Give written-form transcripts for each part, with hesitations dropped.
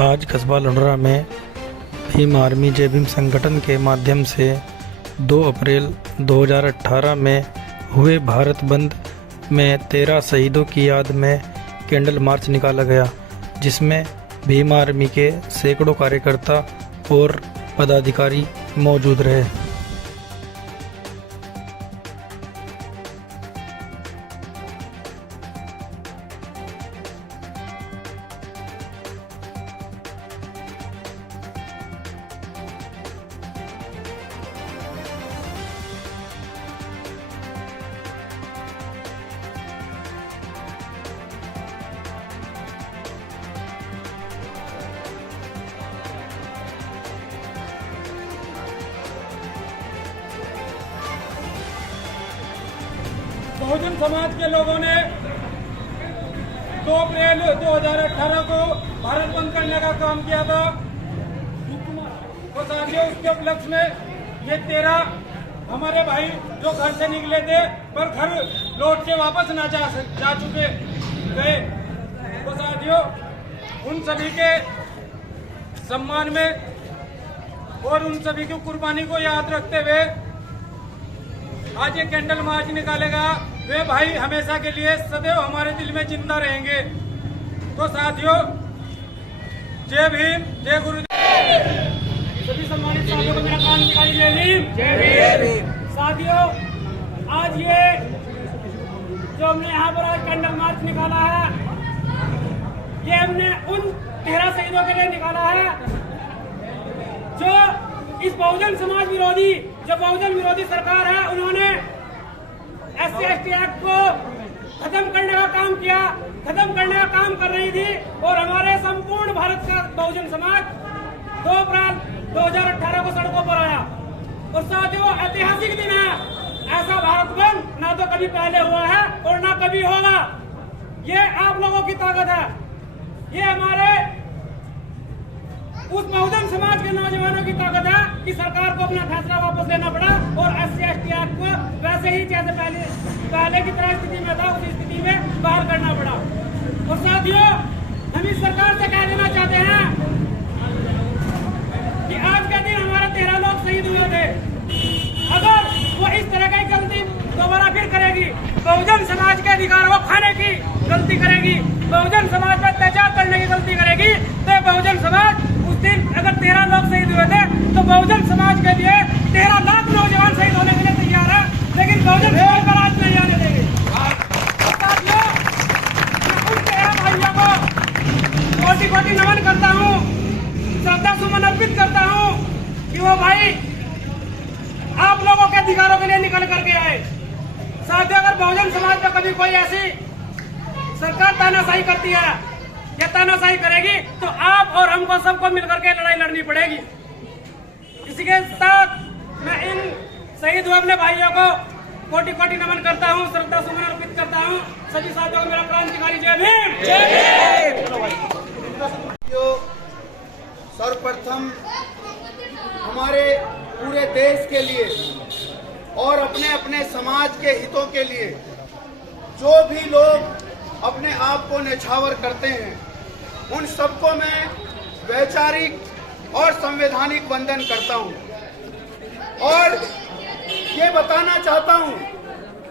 आज कस्बा लुंडरा में भीम आर्मी जय भीम संगठन के माध्यम से 2 अप्रैल 2018 में हुए भारत बंद में 13 शहीदों की याद में कैंडल मार्च निकाला गया, जिसमें भीम आर्मी के सैकड़ों कार्यकर्ता और पदाधिकारी मौजूद रहे। बहुजन समाज के लोगों ने 2 अप्रैल 2018 को भारत बंद करने का काम किया था। तो साथियों, उसके उपलक्ष्य में ये 13 हमारे भाई जो घर से निकले थे पर घर लौट के वापस ना जा चुके गए। तो साथियों, उन सभी के सम्मान में और उन सभी की कुर्बानी को याद रखते हुए आज ये कैंडल मार्च निकालेगा। वे भाई हमेशा के लिए सदैव हमारे दिल में जिंदा रहेंगे। तो साथियों, जय भीम, जय गुरुदेव। सभी सम्मानित साथियों को मेरा क्रांतिकारी जय भीम, जय भीम। साथियों, आज ये जो हमने यहाँ पर आज कैंडल मार्च निकाला है, ये हमने उन 13 शहीदों के लिए निकाला है जो इस बहुजन समाज विरोधी, जो बहुजन विरोधी सरकार है, उन्होंने SC ST एक्ट को खत्म करने का काम किया, खत्म करने का काम कर रही थी। और हमारे संपूर्ण भारत का बहुजन समाज 2 अप्रैल 2018 को सड़कों पर आया। और साथियों, ऐतिहासिक दिन है। ऐसा भारत बंद ना तो कभी पहले हुआ है और ना कभी होगा। ये आप लोगों की ताकत है, ये हमारे उस बहुजन समाज के नौजवानों की ताकत है कि सरकार को अपना फैसला वापस लेना पड़ा और SC ST एक्ट को वैसे ही जैसे पहले की तरह स्थिति में था, उसी स्थिति में बाहर करना पड़ा। और साथियों, हम इस सरकार से कह देना चाहते हैं कि आज के दिन हमारे 13 लोग शहीद हुए थे। अगर वो इस तरह की गलती दोबारा फिर करेगी, बहुजन समाज के अधिकार को खाने की गलती करेगी, बहुजन समाज पर अत्याचार करने की गलती करेगी, तो बहुजन समाज उस दिन अगर 13 लोग शहीद हुए थे तो बहुजन समाज के लिए 13 लाख नौजवान शहीद होने के लिए तैयार है, लेकिन बहुजन समाज का राज नहीं आने देंगे। साथियों, मैं उन 13 भाइयों को कोटि-कोटि नमन करता हूँ, श्रद्धा सुमन अर्पित करता हूँ कि वो भाई आप लोगों के अधिकारों के लिए निकल करके आए। साथियों, अगर बहुजन समाज में कभी कोई ऐसी सरकार तानाशाही करती है या तानाशाही करेगी तो आप और हमको सबको मिलकर के लड़ाई लड़नी पड़ेगी। इसी के साथ मैं इन शहीद हुए अपने भाइयों को कोटि-कोटि नमन करता हूँ, श्रद्धा सुमन अर्पित करता हूँ। सभी साथियों को मेरा क्रांतिकारी जय भीम, जय भीम। सर्वप्रथम हमारे पूरे देश के लिए और अपने अपने समाज के हितों के लिए जो भी लोग अपने आप को न्यौछावर करते हैं, उन सबको मैं वैचारिक और संवैधानिक वंदन करता हूं। और ये बताना चाहता हूं,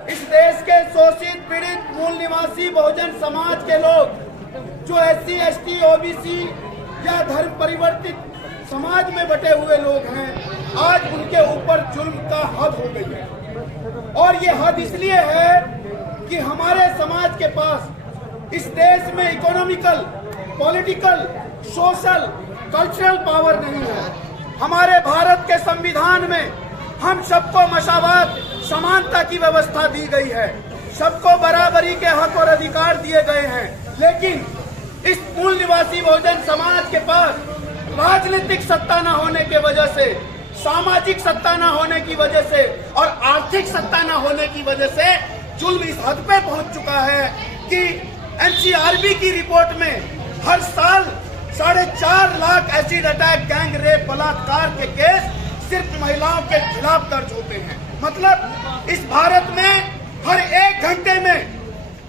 इस देश के शोषित, पीड़ित, मूल निवासी बहुजन समाज के लोग जो SC ST OBC या धर्म परिवर्तित समाज में बटे हुए लोग हैं, आज उनके ऊपर जुल्म का हद हो गई है। और ये हद इसलिए है कि हमारे समाज के पास इस देश में economical, political, social, cultural power नहीं है। हमारे भारत के संविधान में हम सबको मसावत, समानता की व्यवस्था दी गई है, सबको बराबरी के हक और अधिकार दिए गए हैं। लेकिन इस मूल निवासी बहुजन समाज के पास राजनीतिक सत्ता न होने की वजह से, सामाजिक सत्ता न होने की वजह से और आर्थिक सत्ता न होने की वजह से जुल्म इस हद पे पहुंच चुका है कि NCRB की रिपोर्ट में हर साल 4.5 lakh acid attack, gang rape, बलात्कार के केस सिर्फ महिलाओं के खिलाफ दर्ज होते हैं। मतलब इस भारत में हर 1 घंटे में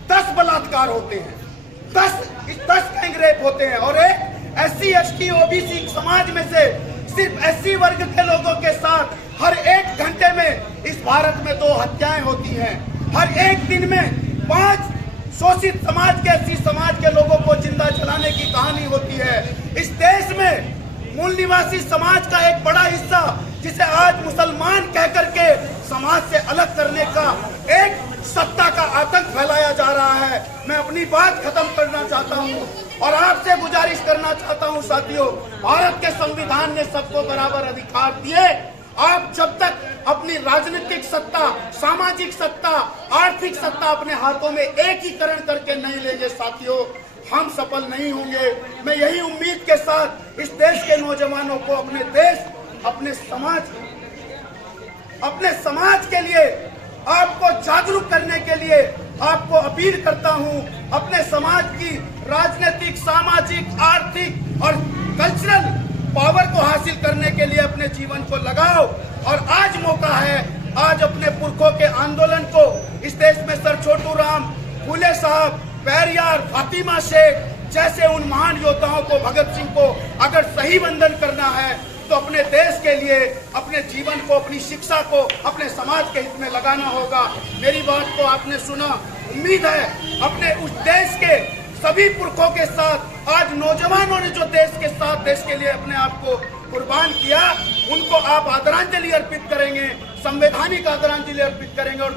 10 बलात्कार होते हैं, 10 गैंग रेप होते हैं और एक SC ST OBC समाज में से सिर्फ SC वर्ग के लोगों के साथ हर 1 घंटे में इस भारत में 2 हत्याएं होती हैं। हर 1 दिन में 5 शोषित समाज के SC समाज के लोगों को जिंदा जलाने की कहानी होती है। इस देश में मूल निवासी समाज का एक बड़ा हिस्सा, जिसे आज मुसलमान कहकर के समाज से अलग करने का एक सत्ता का आतंक फैलाया जा रहा है। मैं अपनी बात खत्म करना चाहता हूं और आपसे गुजारिश करना चाहता हूं साथियों, भारत के संविधान ने सबको बराबर अधिकार दिए। आप जब तक अपनी राजनीतिक सत्ता, सामाजिक सत्ता, आर्थिक सत्ता अपने हाथों में एकीकरण करके नहीं लेंगे साथियों, हम सफल नहीं होंगे। मैं यही उम्मीद के साथ इस देश के नौजवानों को अपने देश, अपने समाज के लिए, आपको जागरूक करने के लिए आपको अपील करता हूं। अपने समाज की राजनीतिक, सामाजिक, आर्थिक और कल्चरल पावर को हासिल करने के लिए अपने जीवन को लगाओ। और आज मौका है, आज अपने पुरखों के आंदोलन को इस देश में सर छोटू राम, फुले साहब, पेरियार, फातिमा शेख जैसे उन महान योद्धाओं को, भगत सिंह को अगर सही वंदन करना है तो अपने देश के लिए, अपने जीवन को, अपनी शिक्षा को अपने समाज के हित में लगाना होगा। मेरी बात को आपने सुना। उम्मीद है अपने उस देश के सभी पुरखों के साथ आज नौजवानों ने जो देश के साथ, देश के लिए अपने आप को कुर्बान किया, उनको आप आदरांजलि अर्पित करेंगे, संवैधानिक आदरांजलि अर्पित करेंगे। और